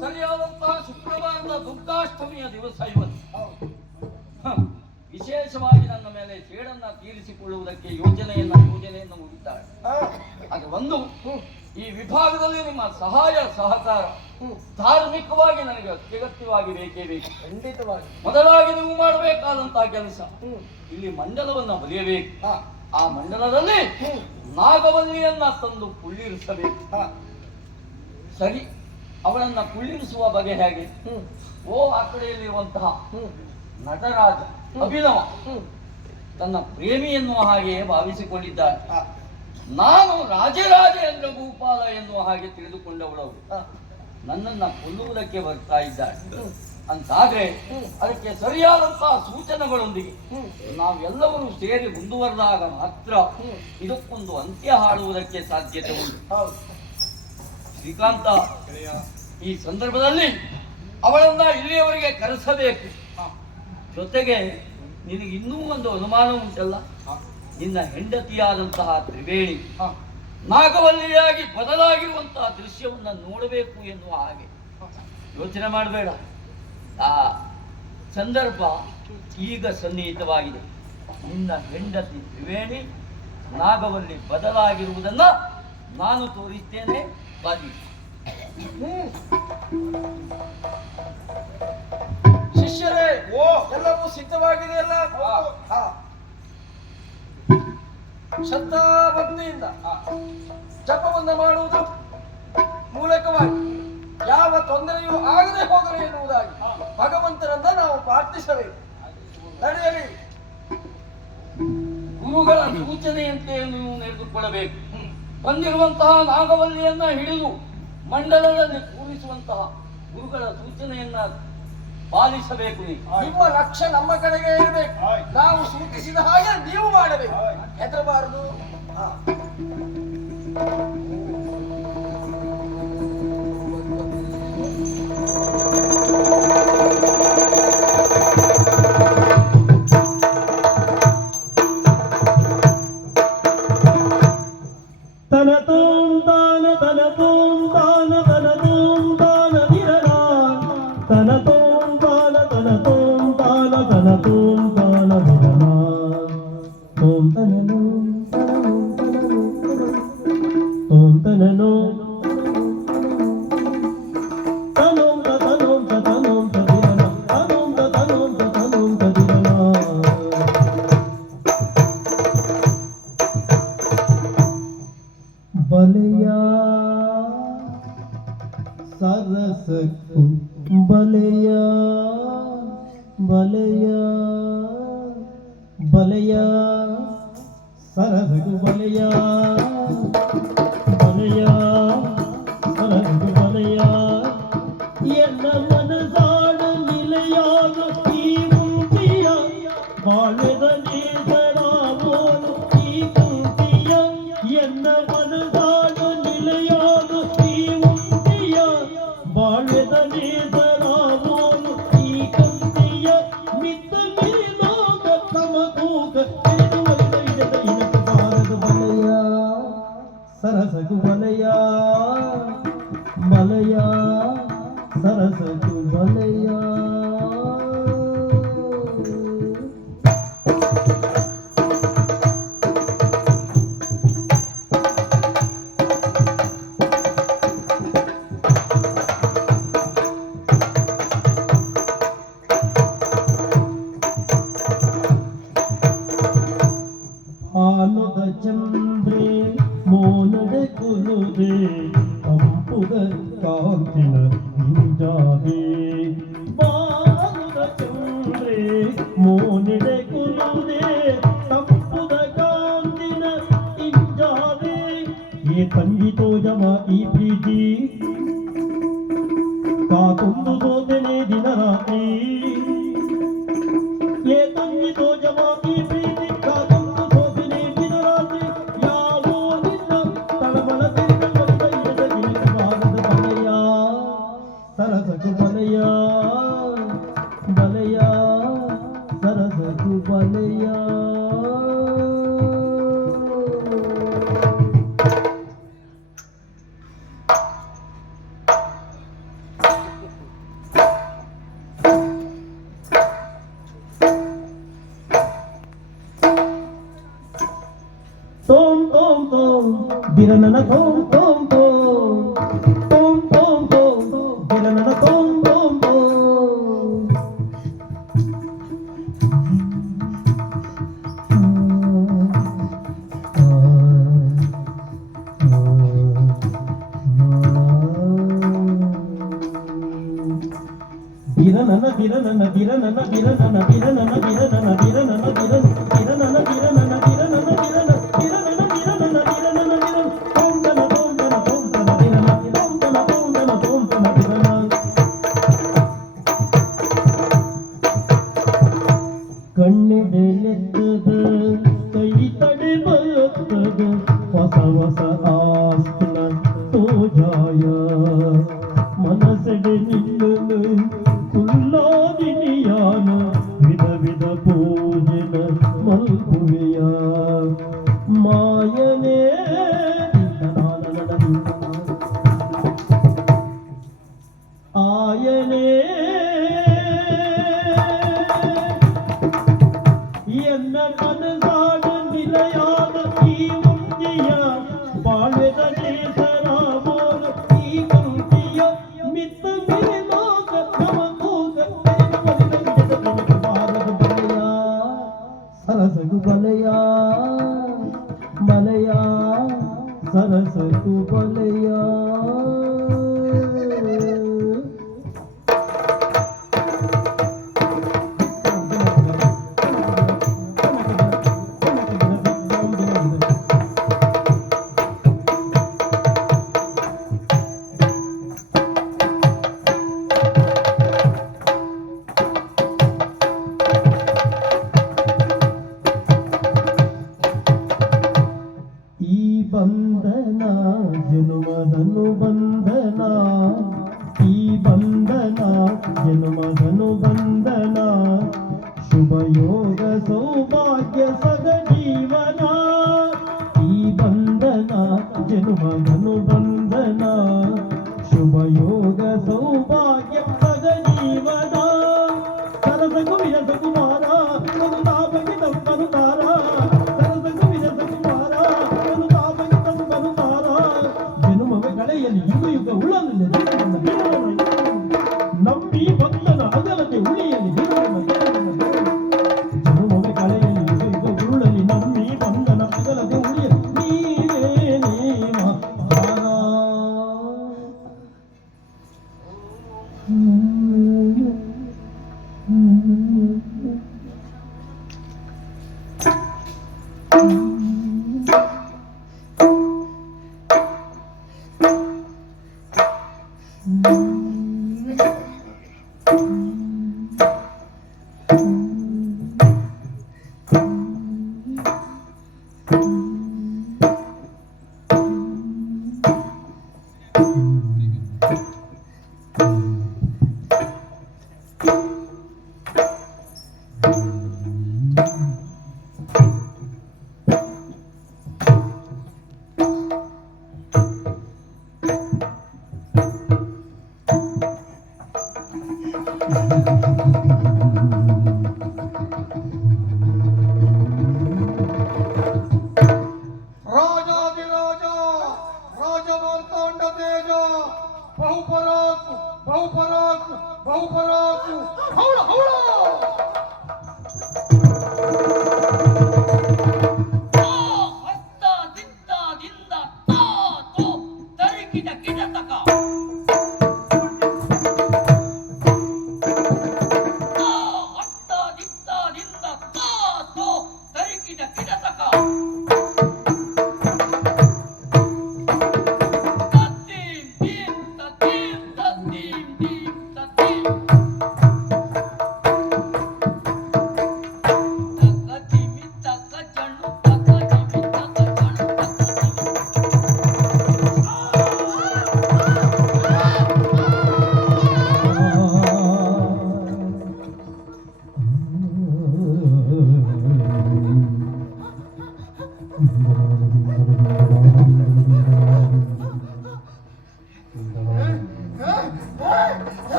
ಸರಿಯಾದಂತಹ ಶುಕ್ರವಾರದ ದುರ್ಗಾಷ್ಟಮಿಯ ದಿವಸ ಇವತ್ತು. ವಿಶೇಷವಾಗಿ ನನ್ನ ಮೇಲೆ ಸೇಡನ್ನ ತೀರಿಸಿಕೊಳ್ಳುವುದಕ್ಕೆ ಯೋಜನೆಯನ್ನು ಮುಗಿದ್ದಾಳೆ. ಅದು ಒಂದು, ಈ ವಿಭಾಗದಲ್ಲಿ ನಿಮ್ಮ ಸಹಾಯ ಸಹಕಾರ ಧಾರ್ಮಿಕವಾಗಿ ನನಗೆ ಅತ್ಯಗತ್ಯವಾಗಿ ಬೇಕೇ ಬೇಕು. ಖಂಡಿತವಾಗಿ ಮೊದಲಾಗಿ ನೀವು ಮಾಡಬೇಕಾದಂತಹ ಕೆಲಸ, ಇಲ್ಲಿ ಮಂಡಲವನ್ನು ಬರೆಯಬೇಕು. ಆ ಮಂಡಲದಲ್ಲಿ ನಾಗವಲ್ಲಿಯನ್ನ ತಂದು ಕುಳ್ಳಿರಿಸಬೇಕು. ಸರಿ, ಅವಳನ್ನ ಕುಳ್ಳಿರಿಸುವ ಬಗೆ ಹೇಗೆ? ಆ ಕಡೆಯಲ್ಲಿರುವಂತಹ ನಟರಾಜ ಅಭಿನವ ತನ್ನ ಪ್ರೇಮಿ ಎನ್ನುವ ಹಾಗೆಯೇ ಭಾವಿಸಿಕೊಂಡಿದ್ದಾನೆ. ನಾನು ರಾಜರಾಜೇಂದ್ರ ಭೂಪಾಲ ಎನ್ನುವ ಹಾಗೆ ತಿಳಿದುಕೊಂಡವಳವು ನನ್ನನ್ನ ಕೊಲ್ಲುವುದಕ್ಕೆ ಬರ್ತಾ ಇದ್ದಾಳೆ ಅಂತಾದ್ರೆ ಅದಕ್ಕೆ ಸರಿಯಾದಂತಹ ಸೂಚನೆಗಳೊಂದಿಗೆ ನಾವೆಲ್ಲರೂ ಸೇರಿ ಮುಂದುವರೆದಾಗ ಮಾತ್ರ ಇದಕ್ಕೊಂದು ಅಂತ್ಯ ಹಾಡುವುದಕ್ಕೆ ಸಾಧ್ಯತೆ ಉಂಟು. ಶ್ರೀಕಾಂತ, ಈ ಸಂದರ್ಭದಲ್ಲಿ ಅವಳನ್ನ ಇಲ್ಲಿಯವರೆಗೆ ಕರೆಸಬೇಕು. ಜೊತೆಗೆ ನಿನಗೆ ಇನ್ನೂ ಒಂದು ಅನುಮಾನ ಉಂಟಲ್ಲ, ನಿನ್ನ ಹೆಂಡತಿಯಾದಂತಹ ತ್ರಿವೇಣಿ ನಾಗವಲ್ಲಿಯಾಗಿ ಬದಲಾಗಿರುವಂತಹ ದೃಶ್ಯವನ್ನ ನೋಡಬೇಕು ಎನ್ನುವ ಹಾಗೆ ಯೋಚನೆ ಮಾಡಬೇಡ. ಆ ಸಂದರ್ಭ ಈಗ ಸನ್ನಿಹಿತವಾಗಿದೆ. ನಿನ್ನ ಹೆಂಡತಿ ತ್ರಿವೇಣಿ ನಾಗವಲ್ಲಿ ಬದಲಾಗಿರುವುದನ್ನ ನಾನು ತೋರಿಸ್ತೇನೆ. ಬಾಗಿ ಶಿಷ್ಯರೇ, ಎಲ್ಲವೂ ಸಿದ್ಧವಾಗಿದೆಯಲ್ಲ? ಶ್ರದ್ಧಾ ಭಕ್ತಿಯಿಂದ ಜಪವನ್ನು ಮಾಡುವುದು ಮೂಲಕವಾಗಿ ಯಾವ ತೊಂದರೆಯೂ ಆಗದೆ ಹೋಗಲಿ ಎನ್ನುವುದಾಗಿ ಭಗವಂತನನ್ನ ನಾವು ಪ್ರಾರ್ಥಿಸಬೇಕು. ನಡೆಯಲಿ. ಗುರುಗಳ ಸೂಚನೆಯಂತೆ ನೀವು ನಡೆದುಕೊಳ್ಳಬೇಕು. ಬಂದಿರುವಂತಹ ನಾಗವಲ್ಲಿಯನ್ನ ಹಿಡಿದು ಮಂಡಲದಲ್ಲಿ ಕೂರಿಸುವಂತಹ ಗುರುಗಳ ಸೂಚನೆಯನ್ನ ಪಾಲಿಸಬೇಕು. ನಿಮ್ಮ ಲಕ್ಷ್ಯ ನಮ್ಮ ಕಡೆಗೆ ಇರಬೇಕು. ನಾವು ಸೂಚಿಸಿದ ಹಾಗೆ ನೀವು ಮಾಡಬೇಕು, ಹೆದರಬಾರದು. ಬಲೆಯ ಸರಸಗು ಬಲೆಯ ಬಲೆಯ ಸರಸಗು ಬಲೆಯ ಎನ್ನ ಮನಸಾಡ ನಿಲೆಯಾಗ ಈ ಕುಂತಿಯ ಬಾಳೆದ ನೇಸರಾಗೋನು ಈ ಕುಂತಿಯ ಎನ್ನ ಮನಸಾಡ ನಿಲೆಯಾಗ ಈ ಕುಂತಿಯ ಬಾಳೆದ ನೇಸರಾಗೋನು ಈ ಕುಂತಿಯ ಮಿತ್ತ ಮಿರಿದೋಗ ತಮಗೂಗ ಸರಸಗು ಬಲೆಯ ಬಲೆಯ ಸರಸಗು ಬಲೆಯ ಆನದ ಚಂದ್ರೆ ಮೋನಡೆ ಕೊಲುದೆ ಕಂಪುದ ಕಾಂತಿನ ಹಿಂಜಾದೆ ಬಾನದ ಚಂದ್ರೆ ಮೋನಡೆ ಕೊಲುದೆ ಕಂಪುದ ಕಾಂತಿನ ಹಿಂಜಾದೆ ಏ ತಂಗಿತೋ ಜಮ ಈ ಪ್ರೀತಿ ಕಾತುಂದು ಸೋದನೆ ದಿನ ರಾತ್ರಿ ಏ ತಂಗಿತೋ ಜಮ ಈ ಪ್ರೀತಿ ಕಾತುಂದು ತೋಂ ತೋಂ ತೋಂ ಬಿರನನ ತೋಂ ತೋಂ ತೋಂ ತೋಂ ತೋಂ ತೋಂ ಬಿರನನ ತೋಂ ತೋಂ ತೋಂ ಬಿರನನ ಬಿರನನ ಬಿರನನ ಬಿರನನ ಬಿರನನ ಬಿರನನ ಬಿರನನ ಬಿರನ ಬಿರನನ ಬಿರನನ ಬಿರನನ ಬಿರನ ಬಿರನನ ಬಿರನನ ಬಿರನನ ಬಿರನ ಓಂತನ ಓಂತನ ಓಂತನ ಬಿರನ ಓಂತನ ಓಂತನ ಓಂತನ ಬಿರನ ಕಣ್ಣಿಡೆಲೆತ್ತದ ಕೈ ತಡೆ ಬರುತ್ತದ ಹೊಸ ಹೊಸ ಆಸ್ತಿನ ತೋಜಾಯ ಮನಸ್ಸೆಡೆ ನಿಲ್ಲಲು ಕುಲ್ಲಾದಿನಿಯಾನ ವಿಧ ವಿಧ ಪೂಜೆನ ಮಲ್ಪುವೆಯ ಮಾಯನೇ ಆಯನೇ ಎನ್ನ ಮನಸಾದ ನಿಲಯಾದ ಈ ಮುಂದಿಯ ಬಾಳ್ವೆದ ನೇಸರಾಬೋದ ಈ ಮುಂದಿಯ ಮಿತ್ತ ಮೇಲೋಕ ನಮಗೋಗ ಭಾರದ ಬಲೆಯ ಸರಸಗು ಬಲೆಯ ಬಲೆಯ ಸರಸಗು ಬಲೆಯ ಬಂಧನ ಜನುಮದನು ಬಂಧನ ಈ ಬಂಧನ ಜನುಮದನು ಬಂಧನ ಶುಭ ಯೋಗ ಸೌಭಾಗ್ಯ ಸಗ ಜೀವನ ಈ ಬಂಧನ ಜನುಮದನು ಬಂಧನ ಶುಭ ಯೋಗ ಸೌಭಾಗ್ಯ ಸಗ ಜೀವನ ಸರಸಗು ವಿರಸ ಕುಮಾರ ತಾಪಗೆ ತಪ್ಪನು ತಾರ ಸರಸಗು ವಿರಸ ಕುಮಾರ ಕಳೆಯಲ್ಲಿ ಯುಗ ಯುಗ ಉಳ್ಳಲಿಲ್ಲ ನಂಬಿ ಭಕ್ತನ ಅಗಲತೆ ಉಳಿಯಲಿ ಜನುಮವೆ ಕಳೆಯಲ್ಲಿ ಯುಗ ಯುಗ ಉಳ್ಳಲಿ ನಂಬಿ ಬಂಧನ ಅಗಲತೆ ಉಳಿಯಲಿ ನೀವೇ ನೇಮ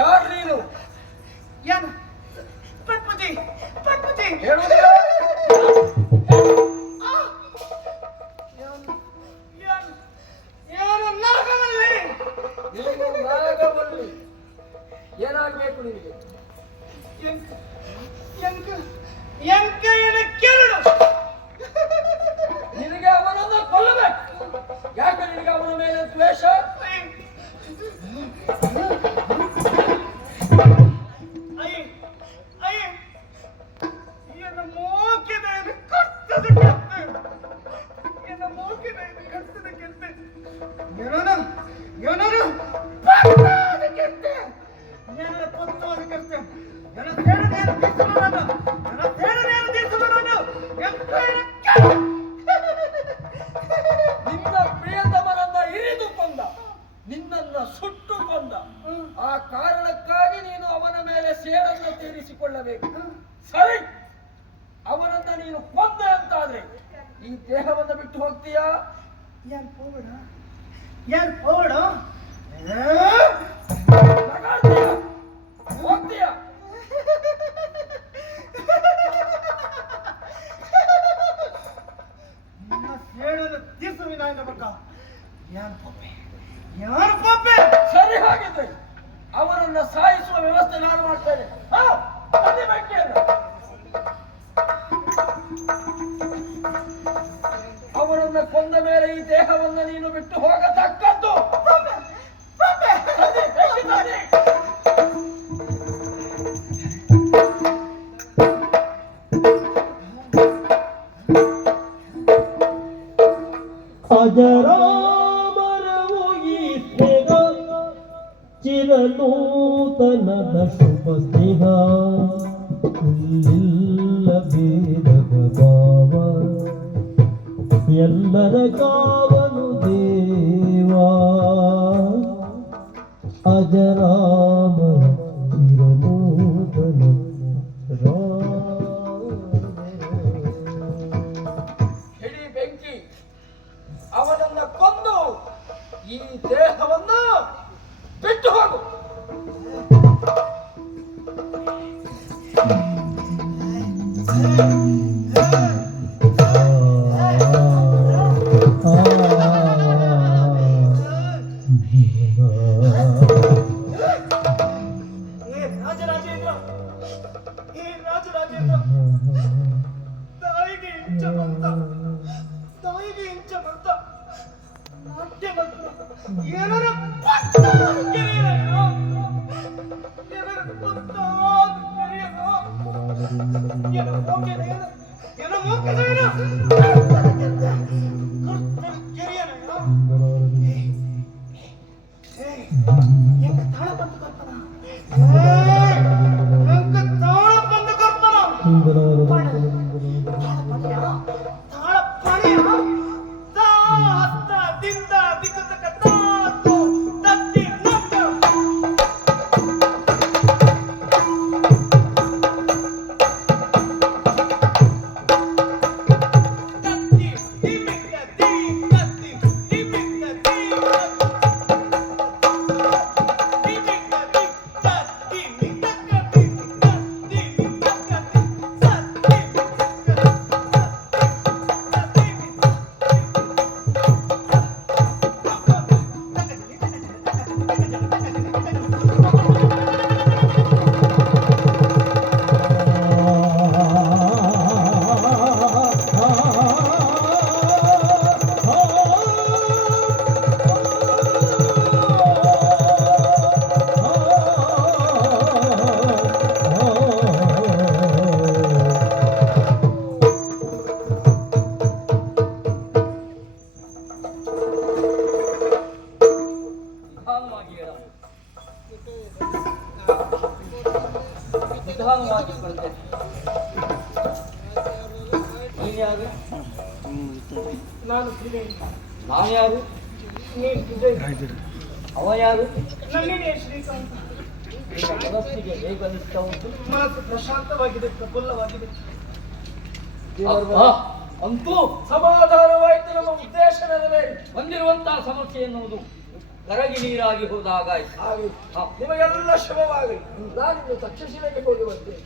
ಯಾರು ನೀನು? ಏನು ಪಟ್ಪತಿ ಪಟ್ಪತಿ ಹೇಳುವುದಿಲ್ಲ? ಏನು ನಾಗವಲ್ಲಿ ನೀನು ನಾಗವಲ್ಲಿ. ಏನಾಗಬೇಕು ನಿನಗೆ? ಎಂಕ ಎಂಕ ಎಂಕ ಏನ ಕೇಳು ನಿನಗೆ ಅವನನ್ನು ಕೊಲ್ಲಬೇಕು. ಯಾಕೆ ನಿನಗೆ ಅವನ ಮೇಲೆ ದ್ವೇಷ? ನಿನ್ನ ಪ್ರಿಯತಮನನ್ನ ಇರಿದು ಕೊಂದ, ನಿನ್ನನ್ನ ಸುಟ್ಟು ಕೊಂದ. ಆ ಕಾರಣಕ್ಕಾಗಿ ನೀನು ಅವನ ಮೇಲೆ ಸೇಡನ್ನು ತೀರಿಸಿಕೊಳ್ಳಬೇಕು. ಸರಿ, ಅವನನ್ನ ನೀನು ಕೊಂದ ಅಂತಾದ್ರೆ ಈ ದೇಹವನ್ನು ಬಿಟ್ಟು ಹೋಗ್ತೀಯಾ? ಏನ್ ಹೋಗೋಣ ಏನ್ ಹೋಗೋಣ ನಗಾಡ್ತೀಯಾ? ಹೋಗ್ತೀಯಾ? ನಿನ್ನ ಸೇಡನ್ನು ತೀರ್ಸು ವಿನಾಯಕ ಬಕ್ಕ. ಯಾನ್ ಪಾಪೆ ಯಾನ್ ಪಾಪೆ. ಸರಿ, ಹಾಗಿದ್ರೆ ಅವನನ್ನ ಸಾಯಿಸುವ ವ್ಯವಸ್ಥೆ ನಾನು ಮಾಡ್ತೇನೆ. ಬನ್ನಿ ಬೆಂಕಿಯನ್ನು. ಅವನನ್ನ ಕೊಂದ ಮೇಲೆ ಈ ದೇಹವನ್ನು ನೀನು ಬಿಟ್ಟು ಹೋಗತಕ್ಕದ್ದು. ಬನ್ನಿ, ಬೆಂಕಿ ಬನ್ನಿ. ಅಜರಾಮರವು ಈ ಸ್ನೇಹ ಚಿರನೂತನದ ಶುಭ ಸ್ನೇಹ ಇಲ್ಲಿಲ್ಲ ಭೇದದ ಭಾವ ಎಲ್ಲರ ಕಾವಲು ದೇವಾ ಅಜರಾಮರ ಚಿರನೂತನ ಹಿಡಿ ಬೆಂಕಿ. ಅವನನ್ನ ಕೊಂದು ಈ ದೇಹವನ್ನು ಬಿಟ್ಟು ಹೋಗು. ರಾಜರಾಜೇಂದ್ರ ರಾಜರಾಜೇಂದ್ರ ತಾಯಿಗೆ ಇಂಚ ಬಂತ ತಾಯಿಗೆ ಇಂಚ ಬಂತ ನಾಟ್ಯ ಬಂತ ಏನಾರ ನಿಧಾನವಾಗಿ ಬರ್ತೇನೆ. ನೀನು ಯಾರು? ನಾನು ತ್ರಿವೇಣಿ, ನಾನು ಯಾರು? ನೀನು ವಿಜಯ್, ಅವ ಯಾರು? ನಲ್ಲಿನಿ ಶ್ರೀಕಾಂತ. ನಿನ್ನ ಮನಸ್ಸಿಗೆ ಹೇಗೆ ಅನಿಸ್ತಾ ಉಂಟು? ಮನಸ್ಸು ಪ್ರಶಾಂತವಾಗಿದೆ, ಪ್ರಫುಲ್ಲವಾಗಿದೆ. ಅಂತೂ ಸಮಾಧಾನವಾಯಿತು. ನಮ್ಮ ಉದ್ದೇಶ ನೆರವೇರಿ ಬಂದಿರುವಂತಹ ಸಮಸ್ಯೆ ಎನ್ನುವುದು ಕರಗಿ ನೀರಾಗಿ ಹೋದಾಗ ನಿಮಗೆಲ್ಲ ಶುಭವಾಗಲಿ. ನಾನಿನ್ನು ತಕ್ಷಶಿಲೆಗೆ ಹೋಗಿ ಬರ್ತೇನೆ.